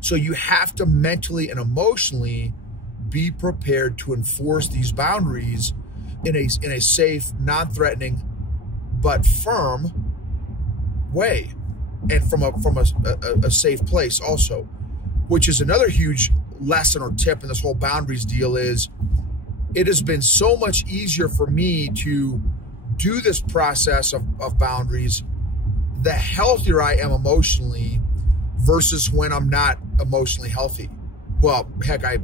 So you have to mentally and emotionally be prepared to enforce these boundaries in a safe, non-threatening, but firm way, and from a safe place also, which is another huge lesson or tip in this whole boundaries deal. Is it has been so much easier for me to do this process of boundaries the healthier I am emotionally versus when I'm not emotionally healthy. Well, heck, it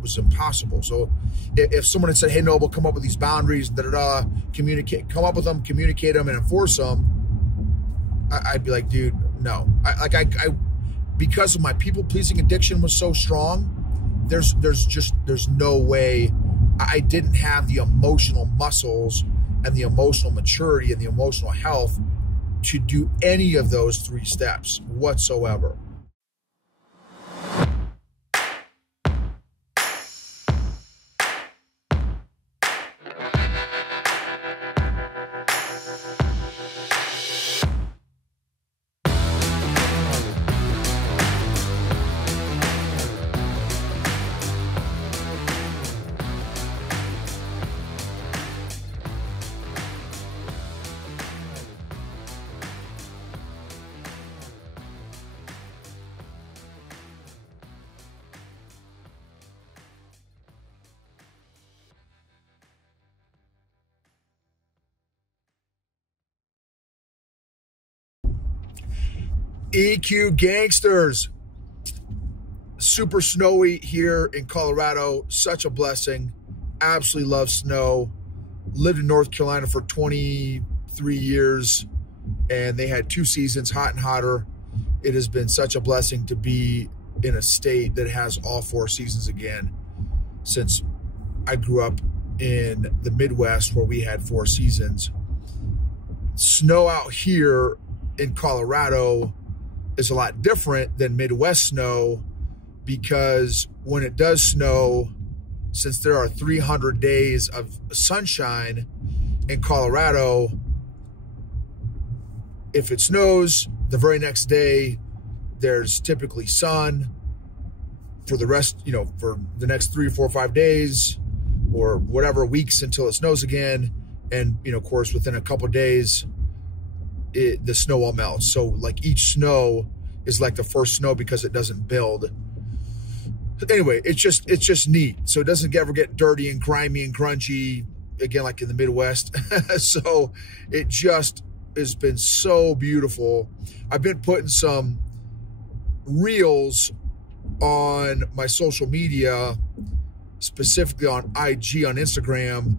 was impossible. So if someone had said, hey, Noble, come up with these boundaries, come up with them, communicate them, and enforce them, I'd be like, dude, no. Because of my people-pleasing addiction was so strong, there's no way. I didn't have the emotional muscles and the emotional maturity and the emotional health to do any of those 3 steps whatsoever. EQ gangsters. Super snowy here in Colorado. Such a blessing. Absolutely love snow. Lived in North Carolina for 23 years, and they had 2 seasons, hot and hotter. It has been such a blessing to be in a state that has all 4 seasons again, since I grew up in the Midwest where we had 4 seasons. Snow out here in Colorado is a lot different than Midwest snow, because when it does snow, since there are 300 days of sunshine in Colorado, if it snows, the very next day there's typically sun for the rest, for the next 3 or 4 or 5 days or whatever weeks until it snows again. And, of course, within a couple of days, the snow all melts. So like each snow is like the first snow because it doesn't build. Anyway, it's just neat. So it doesn't ever get dirty and grimy and grungy again, like in the Midwest. So it just has been so beautiful. I've been putting some reels on my social media, specifically on IG, on Instagram,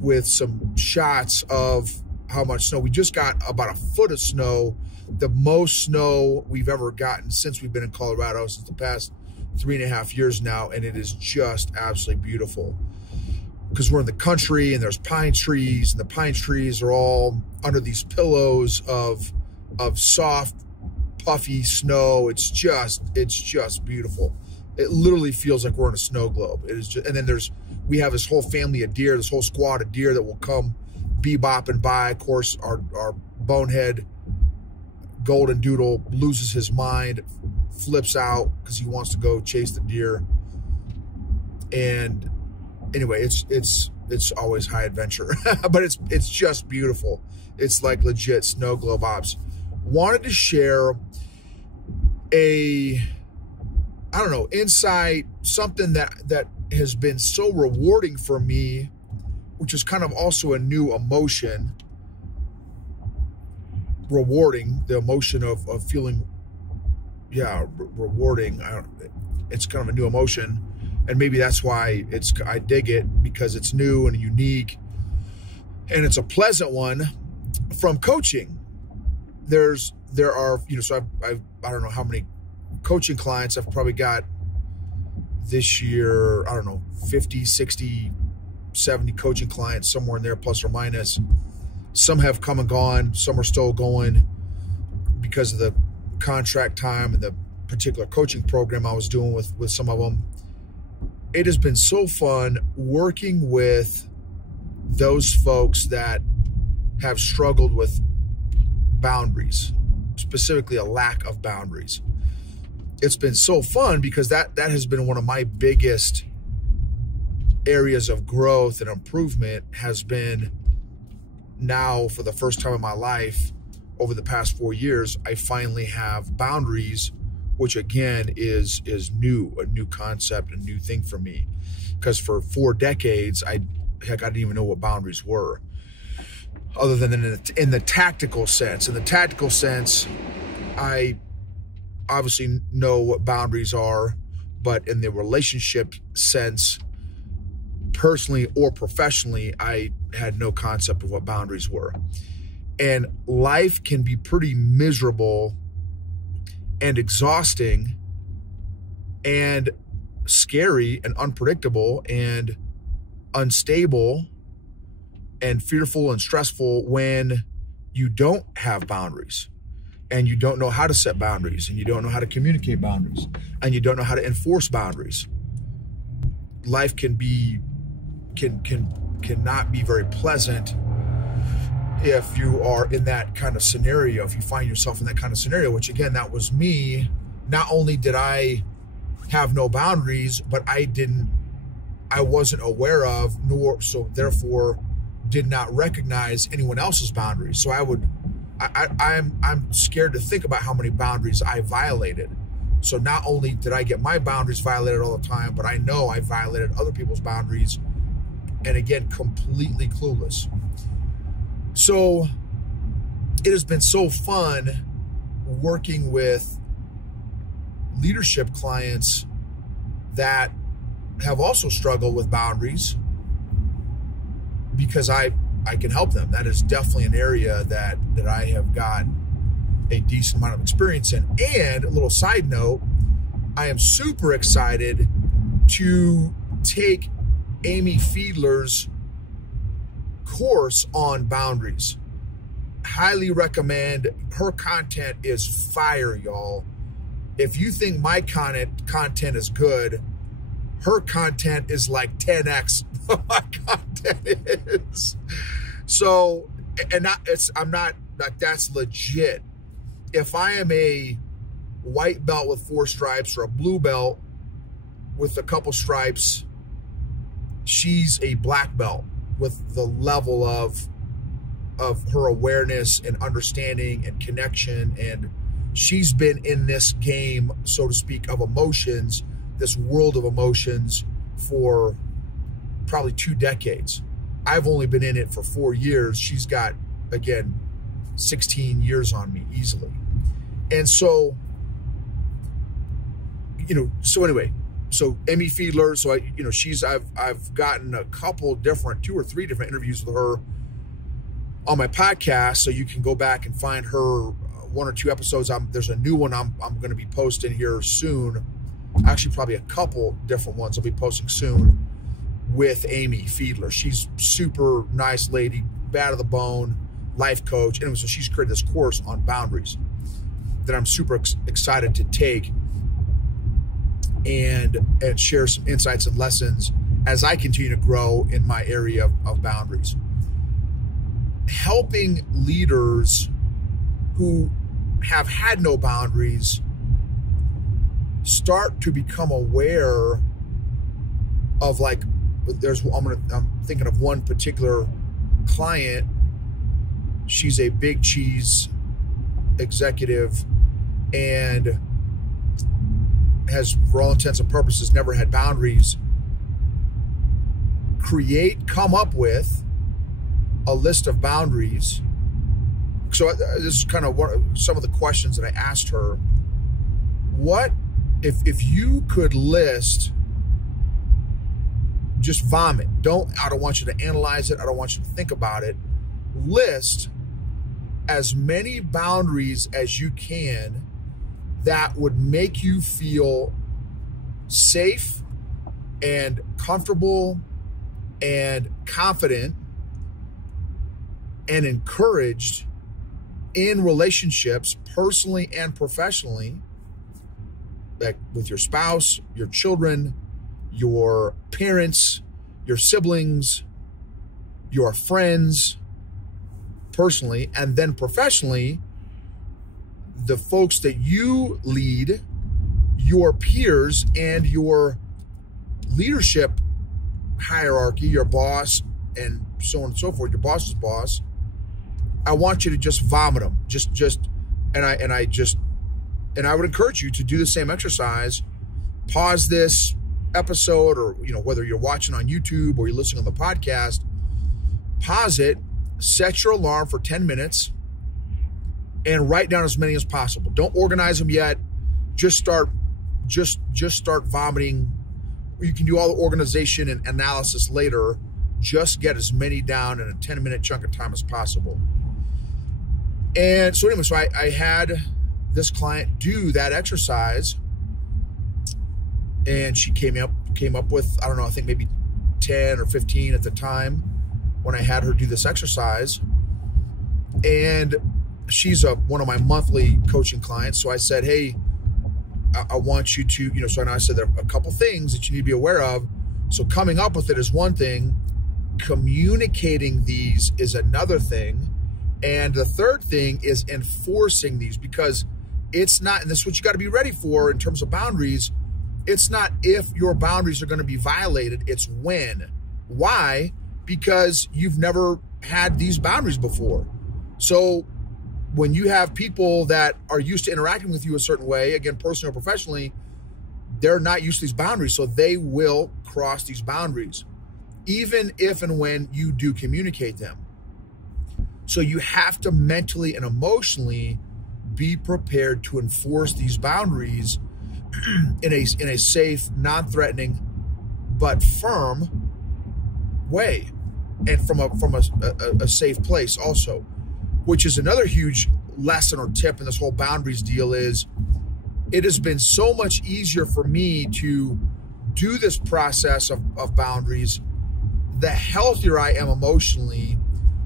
with some shots of how much snow. We just got about 1 foot of snow, the most snow we've ever gotten since we've been in Colorado, since the past 3.5 years now, and it is just absolutely beautiful. Because we're in the country and there's pine trees, and the pine trees are all under these pillows of soft, puffy snow. It's just beautiful. It literally feels like we're in a snow globe. It is just, and then we have this whole family of deer, this whole squad of deer that will come bebopping by. Of course, our bonehead golden doodle loses his mind, flips out because he wants to go chase the deer. And anyway, it's always high adventure, but it's just beautiful. It's like legit snow globe ops. Wanted to share insight, something that has been so rewarding for me, which is kind of also a new emotion. Rewarding, the emotion of feeling, rewarding. It's kind of a new emotion, and maybe that's why I dig it, because it's new and unique, and it's a pleasant one. From coaching, there are, so I don't know how many coaching clients I've probably got this year. I don't know, 50, 60, 70 coaching clients, somewhere in there, plus or minus. Some have come and gone. Some are still going because of the contract time and the particular coaching program I was doing with some of them. It has been so fun working with those folks that have struggled with boundaries, specifically a lack of boundaries. it's been so fun because that has been one of my biggest areas of growth and improvement, has been now for the first time in my life over the past 4 years, I finally have boundaries, which again is new, a new concept, a new thing for me. Because for 4 decades, I didn't even know what boundaries were, other than in the tactical sense. In the tactical sense, I obviously know what boundaries are, but in the relationship sense, personally or professionally, I had no concept of what boundaries were. And life can be pretty miserable and exhausting and scary and unpredictable and unstable and fearful and stressful when you don't have boundaries, and you don't know how to set boundaries, and you don't know how to communicate boundaries, and you don't know how to enforce boundaries. Life cannot be very pleasant if you are in that kind of scenario, if you find yourself in that kind of scenario, which again, that was me. Not only did I have no boundaries, but I wasn't aware of, so therefore did not recognize anyone else's boundaries. So I'm scared to think about how many boundaries I violated. So not only did I get my boundaries violated all the time, but I know I violated other people's boundaries, and again, completely clueless. So it has been so fun working with leadership clients that have also struggled with boundaries, because I can help them. That is definitely an area that I have got a decent amount of experience in. And a little side note, I am super excited to take Amy Fiedler's course on boundaries. Highly recommend. Her content is fire, y'all. If you think my content is good, her content is like 10x what my content is. So, and I'm not like, that's legit. If I am a white belt with 4 stripes or a blue belt with a couple stripes, she's a black belt with the level of her awareness and understanding and connection. And she's been in this game, so to speak, of emotions, this world of emotions, for probably 2 decades. I've only been in it for 4 years. She's got, again, 16 years on me easily. And so, anyway, so Amy Fiedler, so I've gotten a couple different, 2 or 3 different interviews with her on my podcast. So you can go back and find her 1 or 2 episodes. There's a new one I'm going to be posting here soon. Actually, probably a couple different ones I'll be posting soon with Amy Fiedler. She's super nice lady, bad to the bone, life coach. Anyway, so she's created this course on boundaries that I'm super excited to take and share some insights and lessons as I continue to grow in my area of boundaries. Helping leaders who have had no boundaries start to become aware of, like, I'm thinking of one particular client. She's a big cheese executive and has, for all intents and purposes, never had boundaries. Come up with a list of boundaries. So this is kind of some of the questions that I asked her. What if you could list, just vomit. I don't want you to analyze it. I don't want you to think about it. List as many boundaries as you can that would make you feel safe and comfortable and confident and encouraged in relationships, personally and professionally, like with your spouse, your children, your parents, your siblings, your friends, personally, and then professionally, the folks that you lead, your peers and your leadership hierarchy, your boss, and so on and so forth, your boss's boss, I want you to just vomit them. And I would encourage you to do the same exercise. Pause this episode, or whether you're watching on YouTube or you're listening on the podcast, pause it, set your alarm for 10 minutes, and write down as many as possible. Don't organize them yet. Just start vomiting. You can do all the organization and analysis later. Just get as many down in a 10-minute chunk of time as possible. And so anyway, I had this client do that exercise, and she came up with, I don't know, I think maybe 10 or 15 at the time when I had her do this exercise. And she's one of my monthly coaching clients. So I said, hey, I want you to, so I said there are a couple things that you need to be aware of. So coming up with it is one thing. Communicating these is another thing. And the third thing is enforcing these, because it's not, and this is what you got to be ready for in terms of boundaries. It's not if your boundaries are going to be violated, it's when. Why? Because you've never had these boundaries before. So when you have people that are used to interacting with you a certain way, again, personally or professionally, they're not used to these boundaries. So they will cross these boundaries, even if and when you do communicate them. So you have to mentally and emotionally be prepared to enforce these boundaries in a safe, non-threatening, but firm way, and from a safe place also, which is another huge lesson or tip in this whole boundaries deal. Is it has been so much easier for me to do this process of boundaries the healthier I am emotionally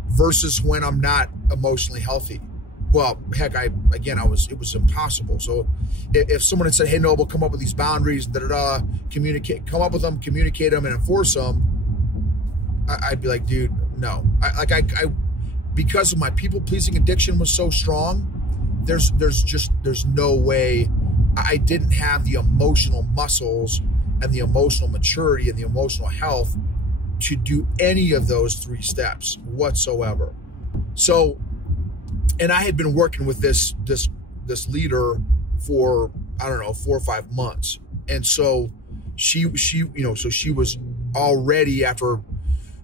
versus when I'm not emotionally healthy. Well, heck, it was impossible. So if someone had said, hey, Noble, come up with these boundaries, come up with them, communicate them, and enforce them, I'd be like, dude, no. Because of my people-pleasing addiction was so strong, there's no way. I didn't have the emotional muscles and the emotional maturity and the emotional health to do any of those 3 steps whatsoever. So, and I had been working with this leader for, I don't know, 4 or 5 months. And so she was already, after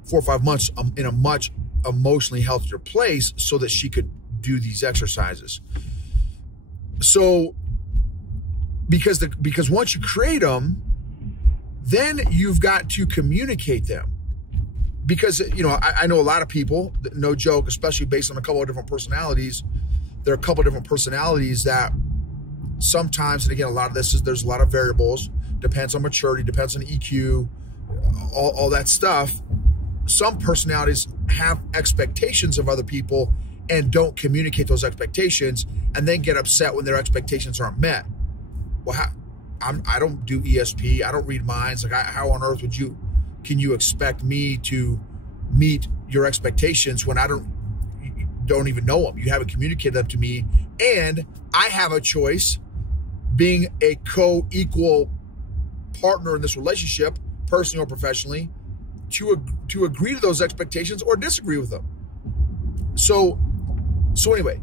4 or 5 months, in a much emotionally healthier place so that she could do these exercises. So because once you create them, then you've got to communicate them. Because, I know a lot of people, no joke, especially based on a couple of different personalities, there are a couple of different personalities that sometimes, and again, a lot of this is, there's a lot of variables, depends on maturity, depends on EQ, all that stuff. Some personalities have expectations of other people and don't communicate those expectations, and then get upset when their expectations aren't met. Well, I don't do ESP. I don't read minds. Like, how on earth can you expect me to meet your expectations when I don't even know them? You haven't communicated them to me, and I have a choice, being a co-equal partner in this relationship, personally or professionally, to agree to those expectations or disagree with them. So anyway,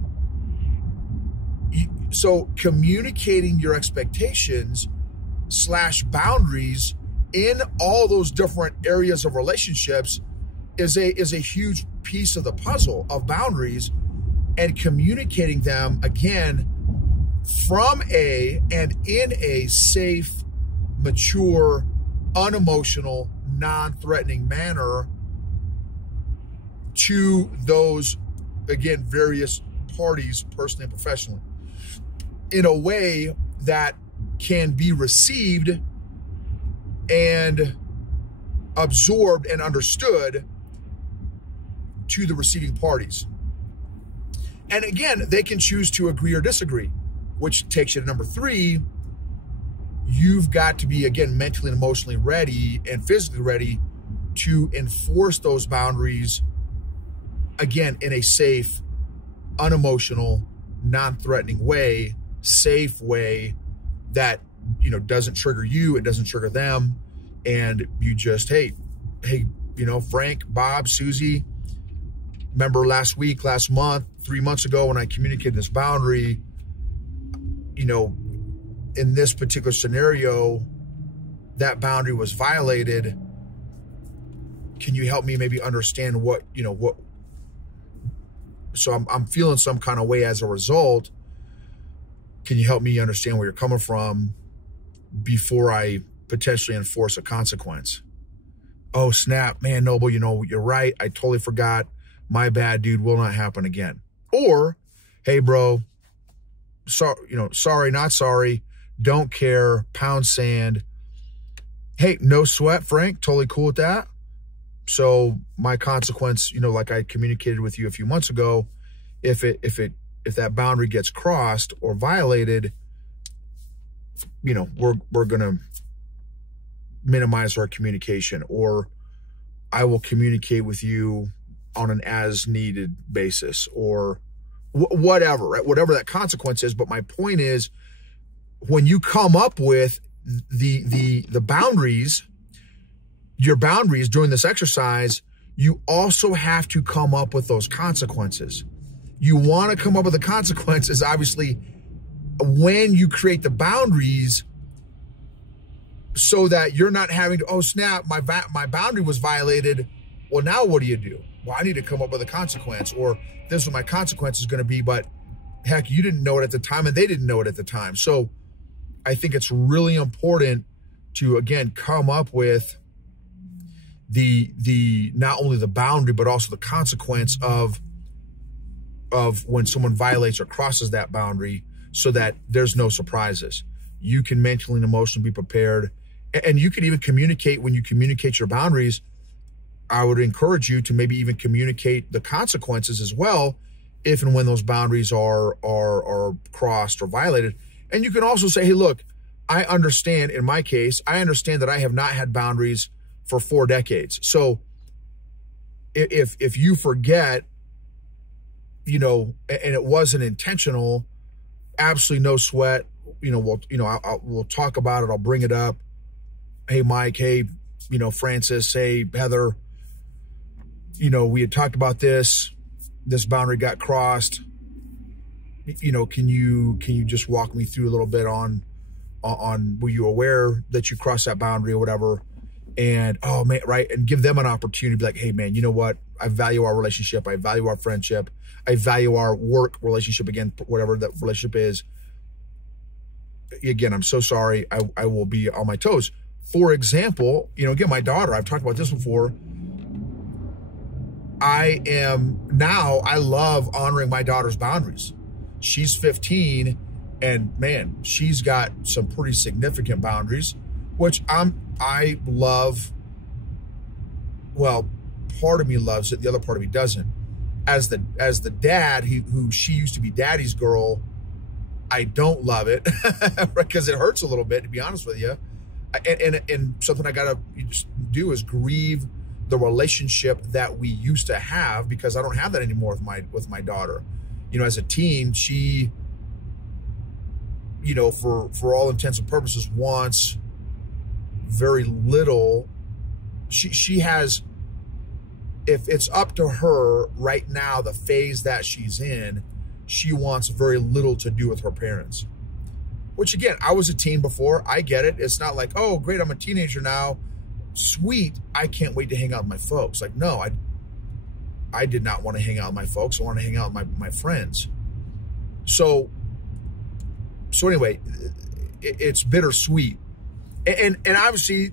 so communicating your expectations / boundaries in all those different areas of relationships is a huge piece of the puzzle of boundaries, and communicating them, again, from and in a safe, mature, unemotional, non-threatening manner to those, again, various parties, personally and professionally, in a way that can be received and absorbed and understood to the receiving parties. And again, they can choose to agree or disagree, which takes you to number 3. You've got to be, again, mentally and emotionally ready and physically ready to enforce those boundaries, again, in a safe, unemotional, non-threatening way, safe way that doesn't trigger you, it doesn't trigger them. And you just, hey, Frank, Bob, Susie, remember last week, last month, 3 months ago when I communicated this boundary, in this particular scenario, that boundary was violated. Can you help me maybe understand what? So I'm feeling some kind of way as a result. Can you help me understand where you're coming from before I potentially enforce a consequence? Oh, snap, man, Noble, you're right. I totally forgot. My bad, dude, will not happen again. Or, hey, bro, sorry, not sorry. Don't care. Pound sand. Hey, no sweat, Frank. Totally cool with that. So my consequence, like I communicated with you a few months ago, if that boundary gets crossed or violated, we're going to minimize our communication, or I will communicate with you on an as needed basis, or whatever, right? Whatever that consequence is. But my point is, when you come up with the boundaries, your boundaries during this exercise, you also have to come up with those consequences. You want to come up with the consequences, obviously, when you create the boundaries, so that you're not having to, oh, snap, my boundary was violated. Well, now what do? Well, I need to come up with a consequence, or this is what my consequence is going to be. But heck, you didn't know it at the time and they didn't know it at the time. So I think it's really important to, again, come up with the not only the boundary, but also the consequence of when someone violates or crosses that boundary, so that there's no surprises. You can mentally and emotionally be prepared. And you can even communicate, when you communicate your boundaries, I would encourage you to maybe even communicate the consequences as well, if and when those boundaries are crossed or violated. And you can also say, hey, look, I understand, in my case, I understand that I have not had boundaries for 4 decades. So if you forget, and it wasn't intentional, absolutely no sweat. We'll talk about it. I'll bring it up. Hey, Mike. Hey, Francis. Hey, Heather. We had talked about this. This boundary got crossed. Can you just walk me through a little bit on were you aware that you crossed that boundary or whatever? And, oh man, right. And give them an opportunity to be like, hey man, you know what? I value our relationship. I value our friendship. I value our work relationship, again, whatever that relationship is. Again, I'm so sorry. I will be on my toes. For example, again, my daughter, I've talked about this before. I love honoring my daughter's boundaries. She's 15 and man, she's got some pretty significant boundaries, which I love. Well, part of me loves it. The other part of me doesn't. As the dad who she used to be daddy's girl, I don't love it because it hurts a little bit, to be honest with you. And something I gotta do is grieve the relationship that we used to have, because I don't have that anymore with my daughter. As a teen, she, for all intents and purposes, wants very little. She has, if it's up to her right now, the phase that she's in, she wants very little to do with her parents. Which again, I was a teen before. I get it. It's not like, oh, great, I'm a teenager now. Sweet, I can't wait to hang out with my folks. Like, no, I did not want to hang out with my folks. I want to hang out with my friends. So anyway, it's bittersweet. And obviously,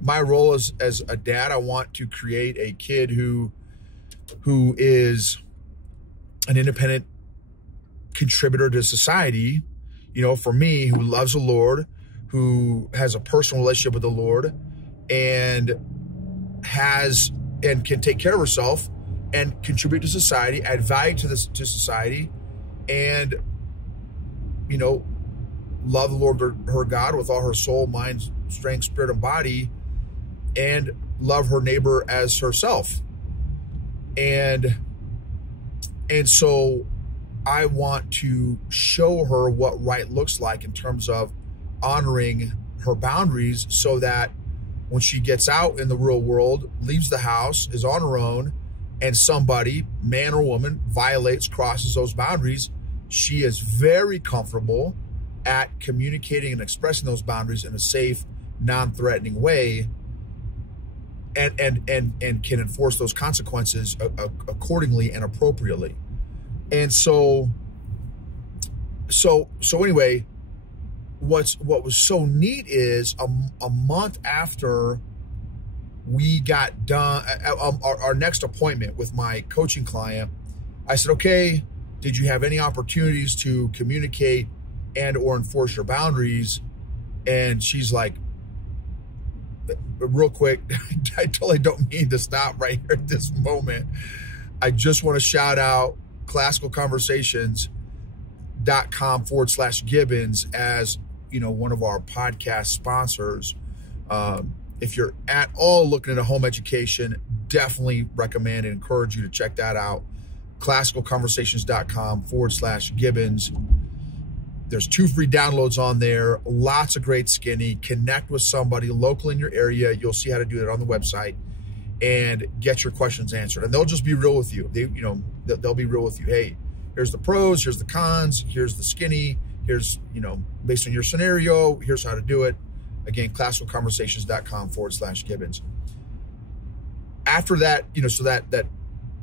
my role as a dad, I want to create a kid who is an independent contributor to society, for me, who loves the Lord, who has a personal relationship with the Lord, and can take care of herself and contribute to society, add value to society, and love the Lord her God with all her soul, mind, strength, spirit, and body, and love her neighbor as herself. And so I want to show her what right looks like in terms of honoring her boundaries, so that when she gets out in the real world, leaves the house, is on her own, and somebody, man or woman, violates, crosses those boundaries, she is very comfortable at communicating and expressing those boundaries in a safe, non-threatening way, and can enforce those consequences accordingly and appropriately. And so anyway, what was so neat is a month after we got done our next appointment with my coaching client, I said, okay, did you have any opportunities to communicate and or enforce your boundaries? And she's like, real quick, I totally don't mean to stop right here at this moment. I just want to shout out classicalconversations.com/Gibbons as, you know, one of our podcast sponsors. If you're at all looking at a home education, definitely recommend and encourage you to check that out. classicalconversations.com/Gibbons. There's 2 free downloads on there. Lots of great skinny. Connect with somebody local in your area. You'll see how to do it on the website, and get your questions answered. And they'll just be real with you. They'll be real with you. Hey, here's the pros, here's the cons, here's the skinny, here's, based on your scenario, here's how to do it. Again, classicalconversations.com/Gibbons. After that, so that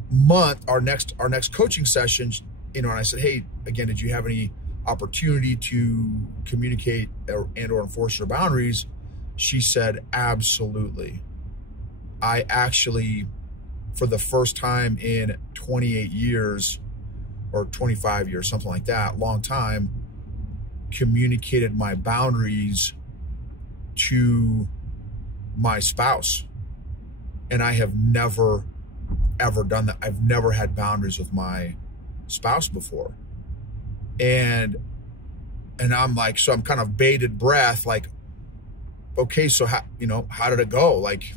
month, our next coaching session, and I said, hey, again, did you have any opportunity to communicate or enforce your boundaries? She said, absolutely. I actually, for the first time in 28 years or 25 years, something like that, long time, communicated my boundaries to my spouse. And I have never, ever done that. I've never had boundaries with my spouse before. And I'm like, so I'm kind of bated breath, like, okay, so how did it go? Like,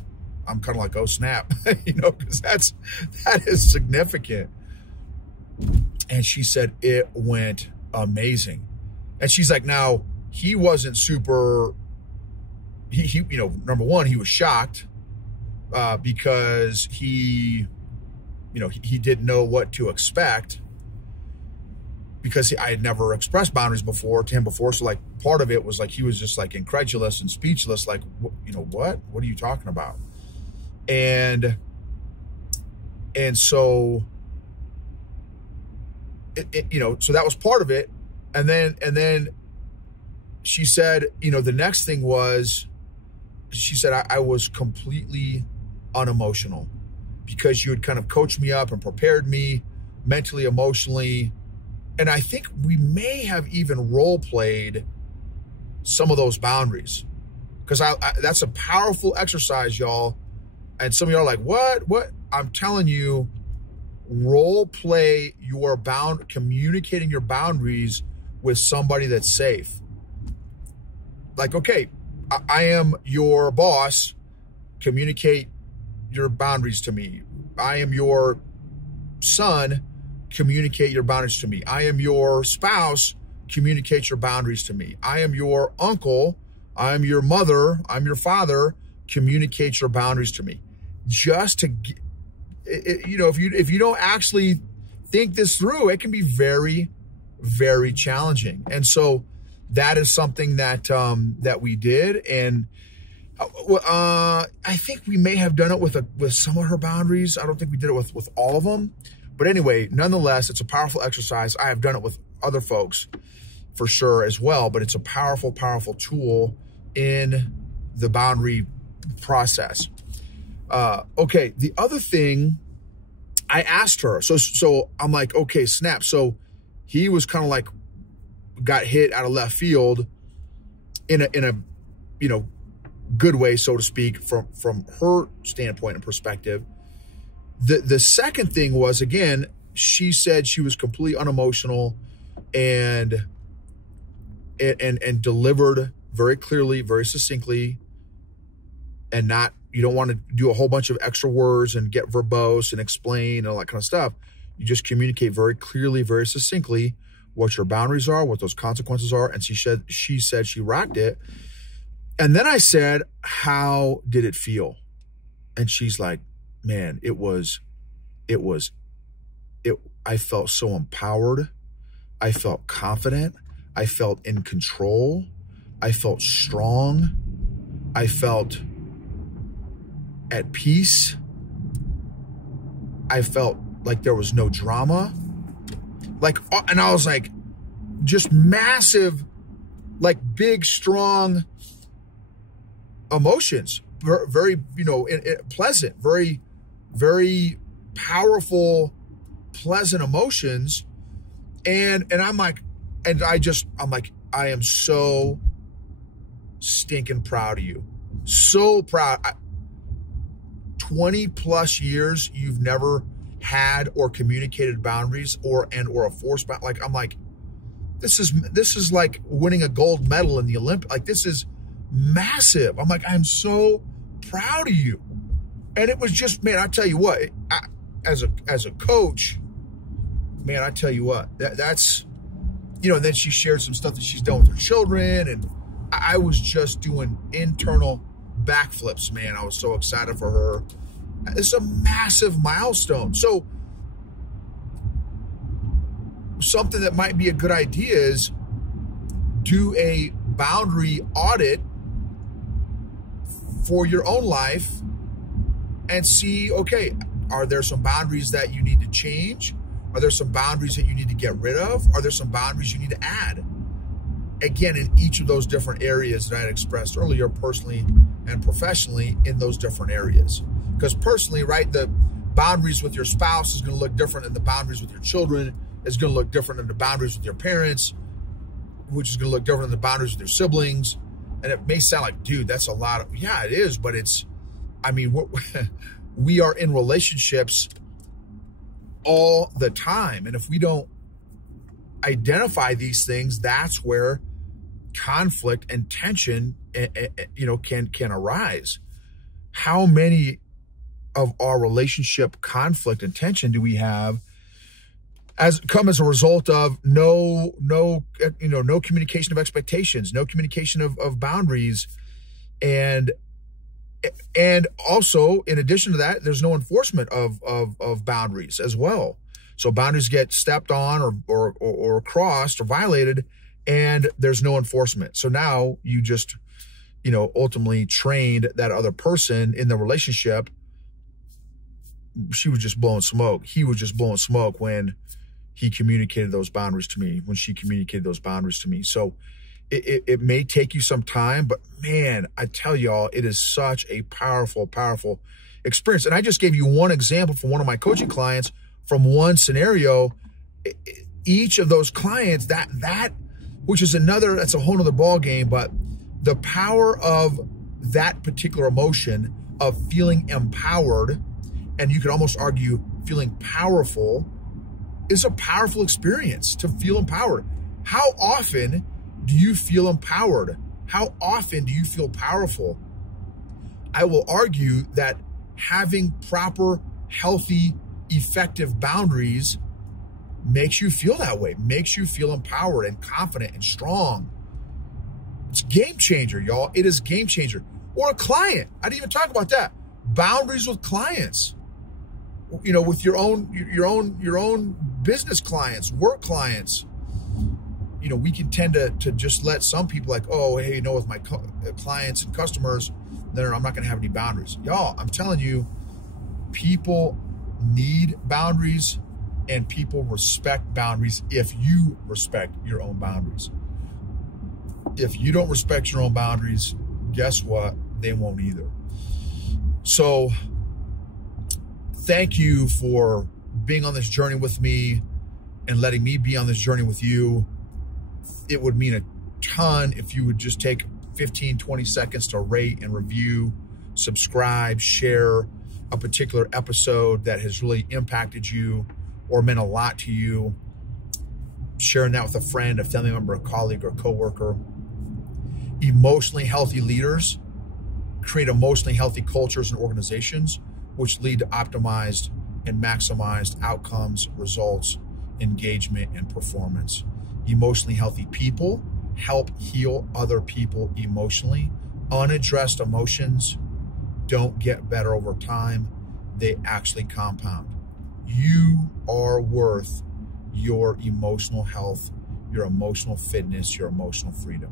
I'm kind of like, oh snap, because that is significant. And she said it went amazing. And she's like, now he wasn't super, he number one, he was shocked because he didn't know what to expect, because I had never expressed boundaries to him before. So like part of it was like, he was just like incredulous and speechless. Like, what are you talking about? And so, so that was part of it. And then she said, the next thing was, she said, I was completely unemotional, because you had kind of coached me up and prepared me mentally, emotionally. And I think we may have even role played some of those boundaries, because that's a powerful exercise, y'all. And some of y'all are like, what? I'm telling you, role play communicating your boundaries with somebody that's safe. Like, okay, I am your boss. Communicate your boundaries to me. I am your son. Communicate your boundaries to me. I am your spouse. Communicate your boundaries to me. I am your uncle. I am your mother. I'm your father. Communicate your boundaries to me. Just to, if you don't actually think this through, it can be very, very challenging. And so that is something that we did. And I think we may have done it with some of her boundaries. I don't think we did it with all of them. But anyway, nonetheless, it's a powerful exercise. I have done it with other folks for sure as well, but it's a powerful, powerful tool in the boundary process. Okay, the other thing I asked her, so I'm like, okay, snap. So he was kind of like, got hit out of left field in a good way, so to speak, from her standpoint and perspective. The second thing was, again, she said she was completely unemotional and delivered very clearly, very succinctly, and you don't want to do a whole bunch of extra words and get verbose and explain and all that kind of stuff. You just communicate very clearly, very succinctly what your boundaries are, what those consequences are. And she said she rocked it. And then I said, how did it feel? And she's like, man, I felt so empowered. I felt confident. I felt in control. I felt strong. I felt at peace. I felt like there was no drama. And I was like, just massive, like big, strong emotions. Very, pleasant, very, very powerful, pleasant emotions. And I'm like, I am so stinking proud of you. So proud. 20 plus years, you've never had or communicated boundaries or a force bound. Like, I'm like, this is like winning a gold medal in the Olympics. Like, this is massive. I'm like, I'm so proud of you. And it was just, man, I tell you what, as a coach, man, I tell you what, that's, and then she shared some stuff that she's done with her children. And I was just doing internal backflips, man. I was so excited for her. It's a massive milestone. So something that might be a good idea is do a boundary audit for your own life and see, okay, are there some boundaries that you need to change? Are there some boundaries that you need to get rid of? Are there some boundaries you need to add? Again, in each of those different areas that I had expressed earlier, personally and professionally, in those different areas. Because personally, right, the boundaries with your spouse is going to look different than the boundaries with your children. It's going to look different than the boundaries with your parents, which is going to look different than the boundaries with your siblings. And it may sound like, dude, that's a lot of, yeah, it is, but we are in relationships all the time. And if we don't identify these things, that's where conflict and tension, can arise. How many of our relationship conflict and tension do we have as a result of no communication of expectations, no communication of boundaries, and also, in addition to that, there's no enforcement of boundaries as well. So boundaries get stepped on or crossed or violated, and there's no enforcement. So now you just, ultimately trained that other person in the relationship. She was just blowing smoke. He was just blowing smoke when he communicated those boundaries to me, when she communicated those boundaries to me. So it may take you some time, but man, I tell y'all, it is such a powerful, powerful experience. And I just gave you one example from one of my coaching clients from one scenario. Each of those clients, which is that's a whole nother ball game, but the power of that particular emotion of feeling empowered, and you could almost argue feeling powerful, is a powerful experience. To feel empowered. How often do you feel empowered? How often do you feel powerful? I will argue that having proper, healthy, effective boundaries makes you feel that way, makes you feel empowered and confident and strong. It's a game changer, y'all. It is a game changer. Or a client. I didn't even talk about that. Boundaries with clients. With your own business clients, work clients. We can tend to just let some people like, oh, hey, with my clients and customers, then I'm not going to have any boundaries. Y'all, I'm telling you, people need boundaries and people respect boundaries if you respect your own boundaries. If you don't respect your own boundaries, guess what? They won't either. So thank you for being on this journey with me and letting me be on this journey with you. It would mean a ton if you would just take 15, 20 seconds to rate and review, subscribe, share a particular episode that has really impacted you or meant a lot to you. Sharing that with a friend, a family member, a colleague, or a coworker. Emotionally healthy leaders create emotionally healthy cultures and organizations, which lead to optimized and maximized outcomes, results, engagement, and performance. Emotionally healthy people help heal other people emotionally. Unaddressed emotions don't get better over time. They actually compound. You are worth your emotional health, your emotional fitness, your emotional freedom.